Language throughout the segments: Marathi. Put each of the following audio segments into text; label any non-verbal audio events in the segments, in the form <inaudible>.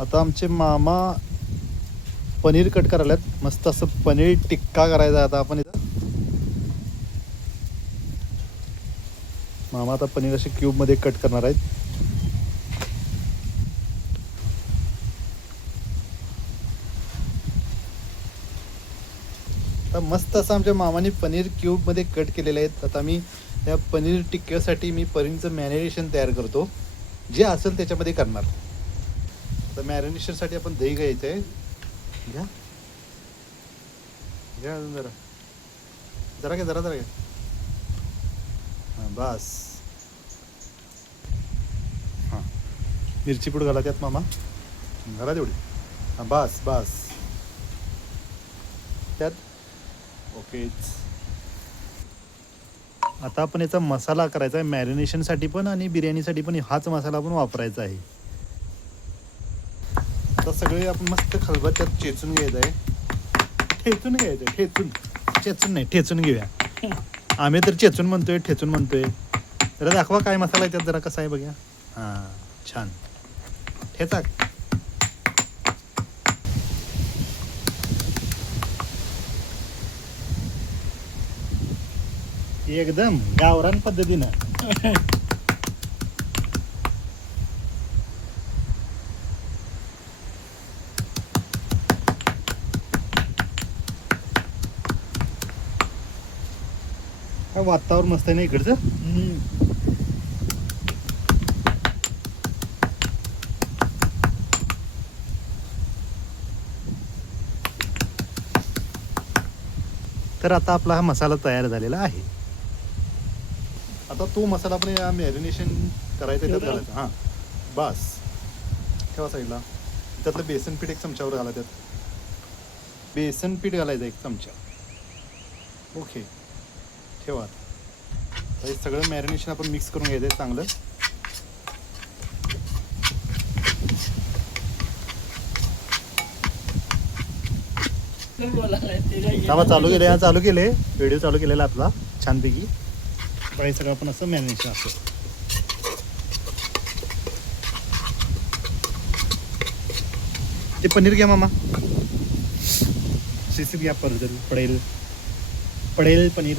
आता आमचे मामा पनीर कट करायलात. मस्त असं पनीर टिक्का करायचा आहे आता आपण इथं. मामा आता पनीर असे क्यूबमध्ये कट करणार आहेत. आता मस्त असं आमच्या मामाने पनीर क्यूबमध्ये कट केलेले आहेत. आता मी या पनीर टिक्क्यासाठी मी पनीरचं मॅरिनेशन तयार करतो. जे असेल त्याच्यामध्ये करणार. आता मॅरिनेशनसाठी आपण दही घ्यायचं आहे घ्या. घ्या अजून जरा. जरा घ्या जरा जरा घ्या. हां बस. हां. मिरची पूड घाला त्यात मामा. घाला तेवढी. हां बस बस. त्यात. ओकेच आता आपण याचा मसाला करायचा आहे. मॅरिनेशनसाठी पण आणि बिर्याणीसाठी पण हाच मसाला आपण वापरायचा आहे. आता सगळे आपण मस्त खलबत्त्यात चेचून घ्यायचं आहे. ठेचून घ्यायचं आहे ठेचून. चेचून नाही ठेचून घेऊया. आम्ही तर चेचून म्हणतोय ठेचून म्हणतोय. जरा दाखवा काय मसाला आहे त्यात जरा कसा आहे बघूया. हां छान. ठेचा. एकदम गावरान पद्धतीनं. <laughs> काय वातावरण मस्त आहे ना इकडचं? तर आता आपला हा मसाला तयार झालेला आहे. आता तो मसाला आपण या मॅरिनेशन करायचं त्यात घालायचा. हां. बस. ठेवा साईडला. त्यातलं बेसन पीठ एक चमच्यावर घाला त्यात. बेसन पीठ घालायचं एक चमचा. ओके. ठेवा. हे सगळं मॅरिनेशन आपण मिक्स करून घ्यायचं आहे चांगलं. थांबा चालू केले हा चालू केले व्हिडिओ चालू केलेला आपला छानपैकी. बघा हे सगळं आपण असं मॅरिनेशन असतं ते पनीर घ्या मामा. शिसिप घ्या परत पडेल. पडेल पनीर.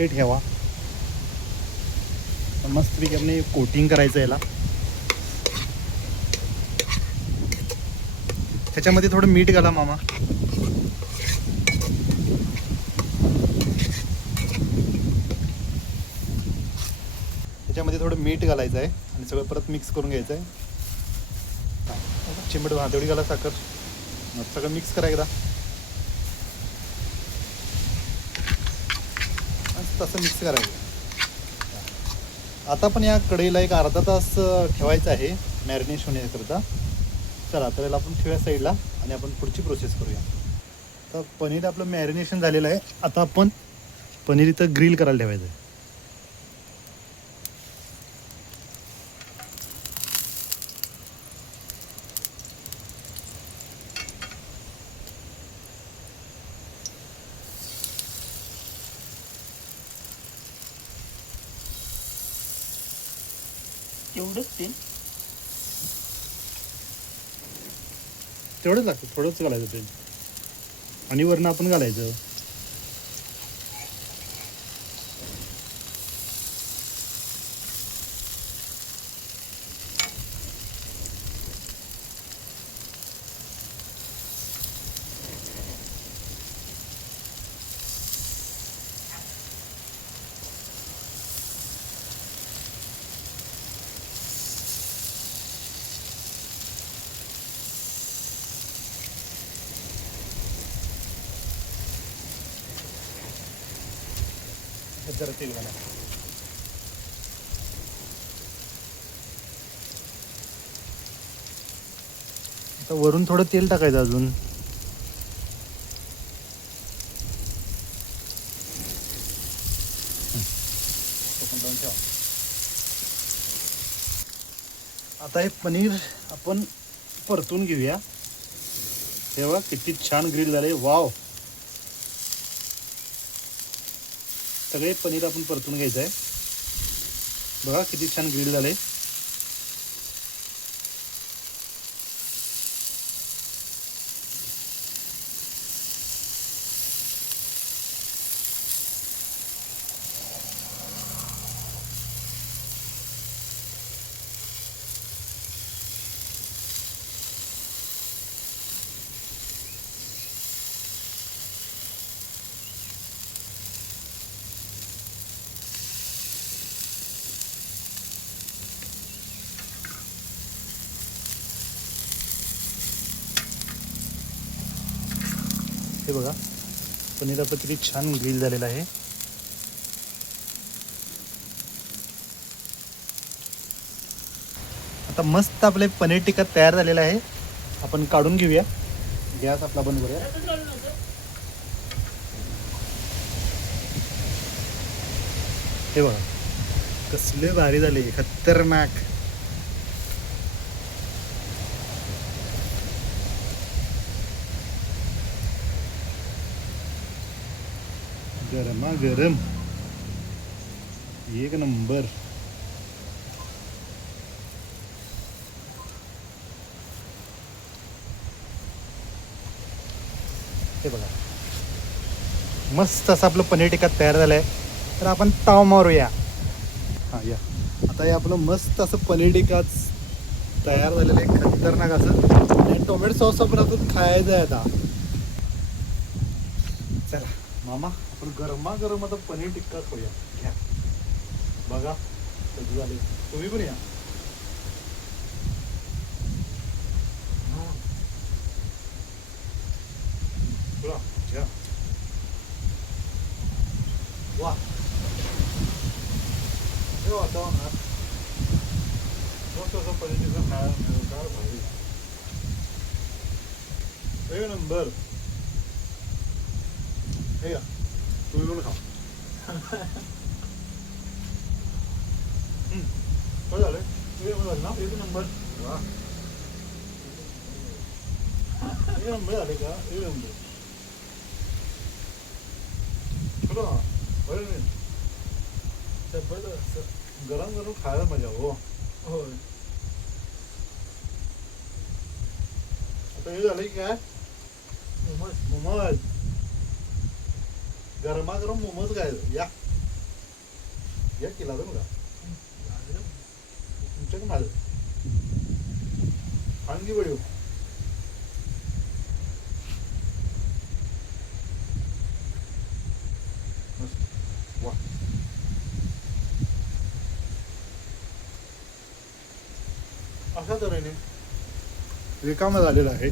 हे ठेवा. मस्तपैकी आपण कोटिंग करायचं याला. त्याच्यामध्ये थोडं मीठ घाला मामा. त्याच्यामध्ये थोडं मीठ घालायचं आहे आणि सगळं परत मिक्स करून घ्यायचं आहे. चिमट हा तेवढी घाला साखर. मग सगळं मिक्स करा एकदा. तसं मिक्स करायचं. आता पण या कढईला एक अर्धा तास ठेवायचं आहे मॅरिनेश होण्याकरता चला तर याला आपण ठेवूया साईडला आणि आपण पुढची प्रोसेस करूया. तर पनीर आपलं मॅरिनेशन झालेलं आहे. आता आपण पनीर इथं ग्रिल करायला ठेवायचं आहे. तेवढंच ते. तेवढंच लागतं थोडंच घालायचं ते. आणि वरनं आपण घालायचं. जरा तेल घाला आता वरून थोडं तेल टाकायचं अजून. आता हे पनीर आपण परतून घेऊया. तेव्हा किती छान ग्रिल झाले वाव सगळे पनीर आपण परतून घ्यायचं आहे. बघा किती छान ग्रिल झाले. हे बघा. पनीर आपलं किती छान ग्रिल झालेलं आहे. आता मस्त आपले पनीर टिक्का तयार झालेला आहे. आपण काढून घेऊया. गॅस आपला बंद करूया. हे बघा. कसले भारी झाले. खतरनाक. गरमा गरम एक नंबर हे बघा. मस्त असं आपलं पनीर टिक्का तयार झालं आहे तर आपण ताव मारूया. हां या. आता हे आपलं मस्त असं पनीर टिक्का तयार झालेलं आहे. खतरनाक असं. आणि टोमॅटो सॉस आपण आता खायचं आहे आता. चला. मामा आपण गरमा गरम आता पनीर टिक्का खाऊया. घ्या. बघा कधी झाले. तुम्ही पण या. घ्या. वा. हे वातावरणात मस्त असं पनीर टिक्का खायला मिळेल भारी एक नंबर. हे का तुम्ही पण खा हम्म. काय झालं एक नंबर झालं ना एक नंबर वा एक नंबर झाले का एक नंबर चलो ना बरं नाही जबरदस्त गरम गरम खायला मजा हो होय आता हे झालं की काय मोमोज मोमोज गरमागरम मोमोज काय या. या केला तर बघा तुमच्याकडे माझं. आणखी बडी वा. अशा तऱ्हेने रिकामा झालेला आहे.